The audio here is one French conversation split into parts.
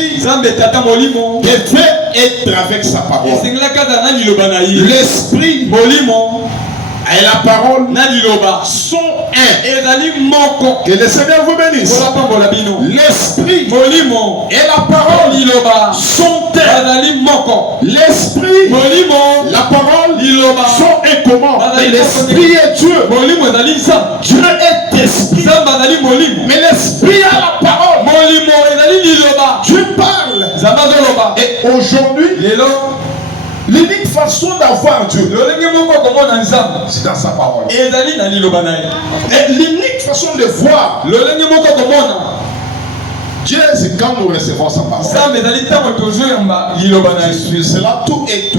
l'esprit devait être avec sa parole. L'esprit et la parole sont un. Que le Seigneur vous bénisse. L'esprit et la parole sont un. L'esprit, la parole sont un commun. Mais l'esprit est Dieu. Dieu est esprit. Mais l'esprit a la parole. Dieu parle. Et aujourd'hui, l'unique façon d'avoir Dieu, c'est dans sa parole. Et l'unique façon de voir Dieu, c'est quand nous recevons sa parole. Cela, tout est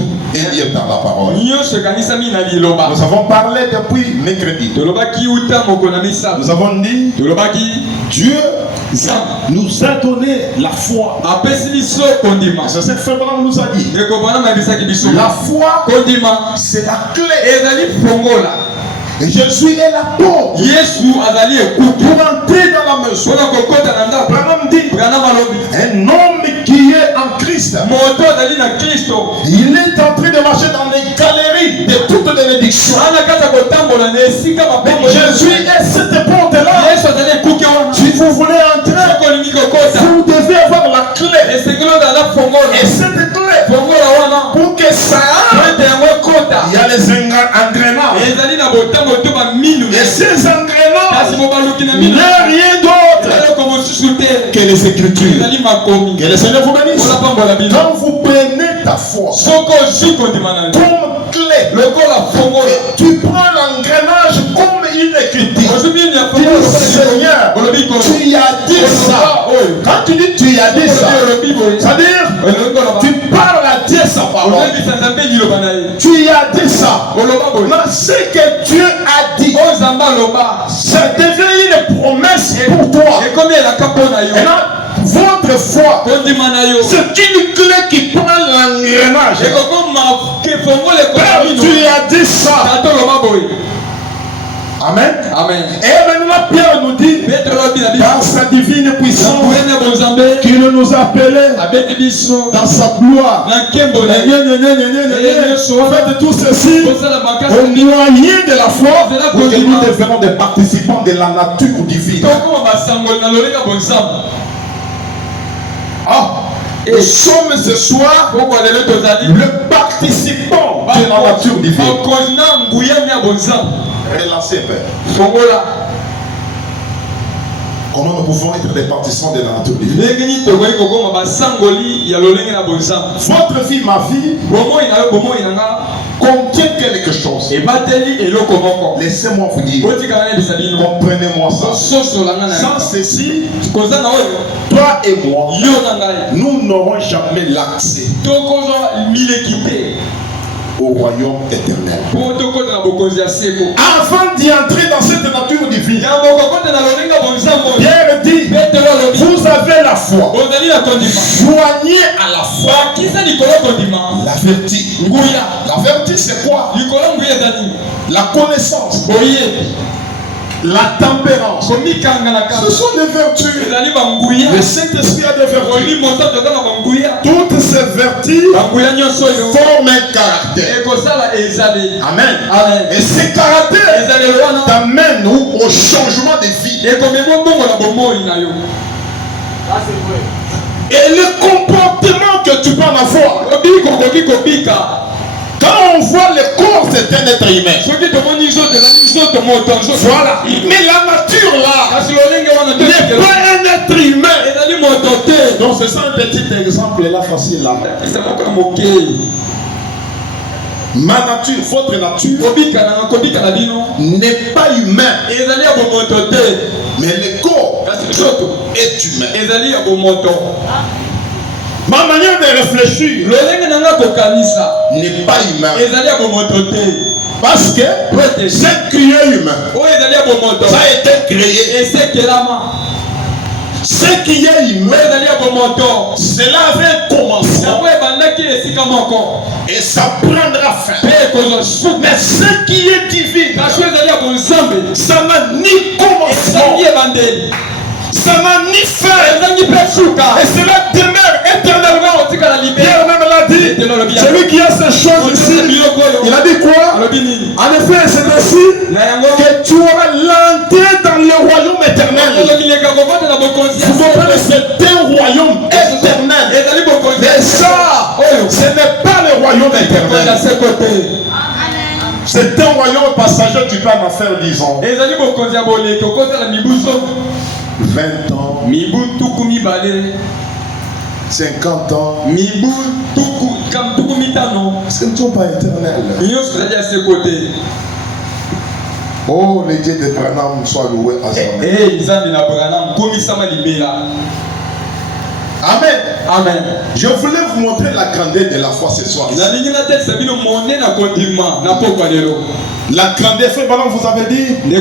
lié dans la parole. Nous avons parlé depuis mercredi. Nous avons dit Dieu nous a donné la foi. C'est ce que Frère Branham nous a dit. La foi, c'est la clé. Et Jésus est la porte pour entrer dans la maison. Branham dit un homme qui est en Christ, il est en train de marcher dans les galeries de toute bénédiction. Jésus est cette porte-là. Si vous voulez entrer, vous devez avoir la clé. Et cette clé, pour que ça aille, il y a les engrenages. Et ces engrenages n'est rien d'autre que les Écritures. Que le Seigneur vous bénisse. Quand vous prenez ta foi comme clé, tu prends l'engrenage comme une écriture. Seigneur, tu as dit ça. Quand tu dis tu as dit ça, c'est-à-dire tu parles à Dieu sa parole. Tu as dit ça. Mais ce que Dieu a dit, ça devient une promesse pour toi. Et là, votre foi, c'est une clé qui prend l'engrenage. Tu as dit ça. Amen. Amen. Et maintenant Pierre nous dit par sa divine puissance qu'il nous a appelés dans sa gloire. Faites tout ceci au moyen de la foi pour que nous devenons des participants de la nature divine. Nous sommes ce soir le participant de la nature divine. Relancez, Père. Comment nous pouvons être des participants de la nature divine? Votre vie, ma vie, contient quelque chose. Laissez-moi vous dire. Comprenez-moi ça. Sans ceci, toi et moi, nous n'aurons jamais l'accès au royaume éternel. Avant d'y entrer dans cette nature divine, Pierre dit, vous avez la foi. Joignez à la foi la vertu. La vertu, c'est quoi? La connaissance, la tempérance. Ce sont des vertus. Le Saint-Esprit a des vertus. Toutes ces vertus forment un caractère. Amen. Et ces caractères t'amènent au changement de vie. Et le comportement que tu peux en avoir, quand on voit le corps, c'est un être humain. Voilà. Mais la nature là n'est pas un être humain. Donc c'est ça un petit exemple là facile là. Ma nature, votre nature n'est pas humain. Mais le corps est humain. Ma manière de réfléchir n'est pas humain. Parce que ce qui est humain, ça a été créé. Ce qui est humain, cela avait commencé. Et ça prendra fin. Mais ce qui est divin, ça n'a ni commencement, ça n'a ni fin. Et cela demeure ces choses ici, il a dit quoi? En effet, c'est ainsi que tu auras l'entrée dans le royaume éternel. Vous comprenez, c'est un royaume éternel. Mais ça, ce n'est pas le royaume éternel. C'est un royaume passager, tu peux en faire 10 ans. 20 ans. 50 ans. Ce ne sont pas éternels. Oh, les dieux de Branham soient loués à jamais. Amen. Amen. Je voulais vous montrer la grandeur de la foi ce soir. La grandeur, frère Branham, vous avez dit. Il y a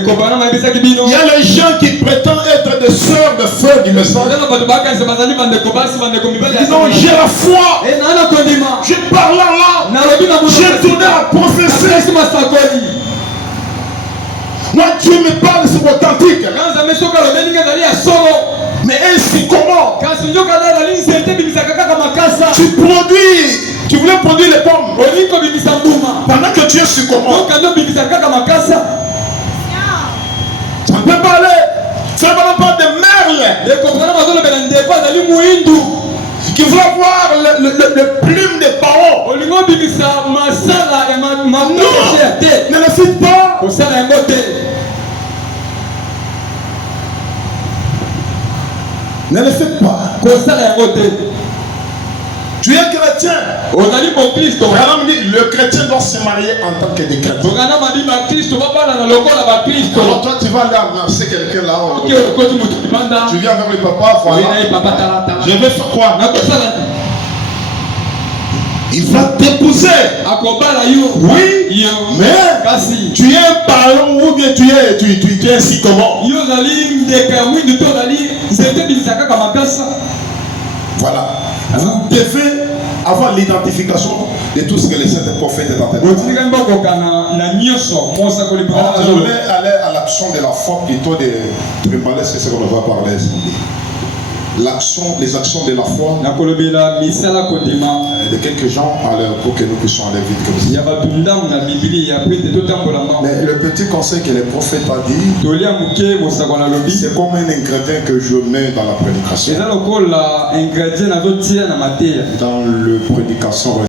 les gens qui prétendent être des sœurs de frères du message. Ils ont j'ai la foi. Je parle en langue. J'ai tourné à prophétie. Moi, Dieu me parle, c'est authentique. Mais ainsi comment? Tu voulais produire les pommes. Pendant que Dieu se comment? Ça ne peut pas aller. Ça ne va pas de merle. Qui veut voir le plume des parents. Non, ne le cite pas. Ne le faites pas. Tu es chrétien. Le chrétien doit se marier en tant que des chrétiens. Alors toi tu vas aller annoncer quelqu'un là. Tu viens avec le papa. Voilà. Je vais faire quoi? Il va t'épouser. Oui. Mais tu es un parent ou bien tu es ainsi comment? Voilà. Vous devez avoir l'identification de tout ce que les saints prophètes est en train de faire. Je voulais aller à l'action de la foi plutôt de préparer ce qu'on va parler. Les actions de la foi de quelques gens pour que nous puissions aller vite comme ça. Mais le petit conseil que les prophètes ont dit, c'est comme un ingrédient que je mets dans la prédication. Dans le prédication.